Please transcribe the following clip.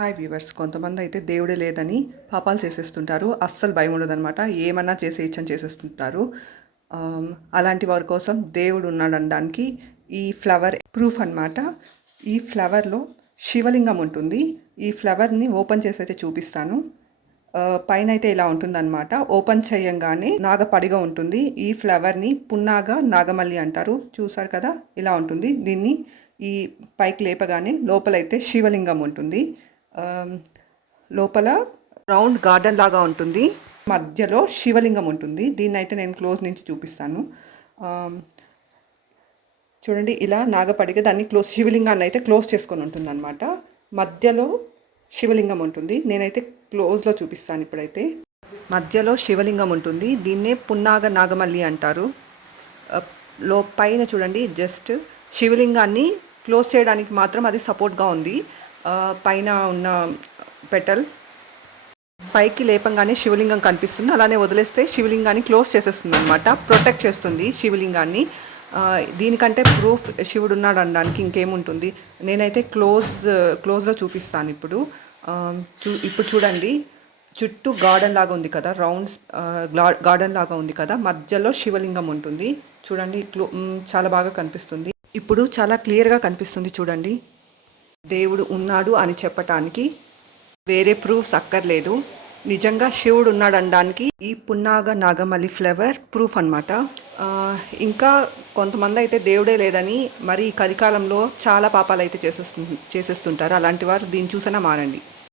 Hi viewers, కొంతమంది అయితే దేవుడే లేదని పాపాలు చేసేస్తుంటారు. అస్సలు భయం ఉండదనమాట. ఏమన్నా చేసేయచ్చని చేసేస్తుంటారు. అలాంటి వారి కోసం దేవుడు ఉన్నాడనడానికి ఈ ఫ్లవర్ ప్రూఫ్ అనమాట. ఈ ఫ్లవర్లో శివలింగం ఉంటుంది. ఈ ఫ్లవర్ని ఓపెన్ చేసి అయితే చూపిస్తాను. పైన అయితే ఇలా ఉంటుందన్నమాట. ఓపెన్ చేయంగానే నాగపడిగా ఉంటుంది. ఈ ఫ్లవర్ని పున్నాగ నాగమల్లి అంటారు. చూసారు కదా, ఇలా ఉంటుంది. దీన్ని ఈ పైకి లేపగానే లోపలైతే శివలింగం ఉంటుంది. లోపల రౌండ్ గార్డెన్ లాగా ఉంటుంది. మధ్యలో శివలింగం ఉంటుంది. దీన్ని అయితే నేను క్లోజ్ నుంచి చూపిస్తాను. చూడండి, ఇలా నాగపడిగా దాన్ని శివలింగాన్ని అయితే క్లోజ్ చేసుకొని ఉంటుంది అనమాట. మధ్యలో శివలింగం ఉంటుంది. నేనైతే క్లోజ్లో చూపిస్తాను. ఇప్పుడైతే మధ్యలో శివలింగం ఉంటుంది. దీన్నే పున్నాగ నాగమల్లి అంటారు. పైన చూడండి, జస్ట్ శివలింగాన్ని క్లోజ్ చేయడానికి మాత్రం అది సపోర్ట్గా ఉంది. పైన ఉన్న పెటల్ పైకి లేపంగానే శివలింగం కనిపిస్తుంది. అలానే వదిలేస్తే శివలింగాన్ని క్లోజ్ చేసేస్తుంది అనమాట. ప్రొటెక్ట్ చేస్తుంది శివలింగాన్ని. దీనికంటే ప్రూఫ్ శివుడు ఉన్నాడు అనడానికి ఇంకేముంటుంది. నేనైతే క్లోజ్లో చూపిస్తాను ఇప్పుడు. చూడండి, చుట్టూ గార్డెన్ లాగా ఉంది కదా, రౌండ్స్ గార్డెన్ లాగా ఉంది కదా, మధ్యలో శివలింగం ఉంటుంది. చూడండి, చాలా బాగా కనిపిస్తుంది. ఇప్పుడు చాలా క్లియర్గా కనిపిస్తుంది. చూడండి, దేవుడు ఉన్నాడు అని చెప్పటానికి వేరే ప్రూఫ్స్ అక్కర్లేదు. నిజంగా శివుడు ఉన్నాడు అనడానికి ఈ పున్నాగ నాగమల్లి ఫ్లవర్ ప్రూఫ్ అనమాట. ఇంకా కొంతమంది అయితే దేవుడే లేదని మరి కలికాలంలో చాలా పాపాలు అయితే చేసేస్తుంటారు. అలాంటి వారు దీన్ని చూసినా మారండి.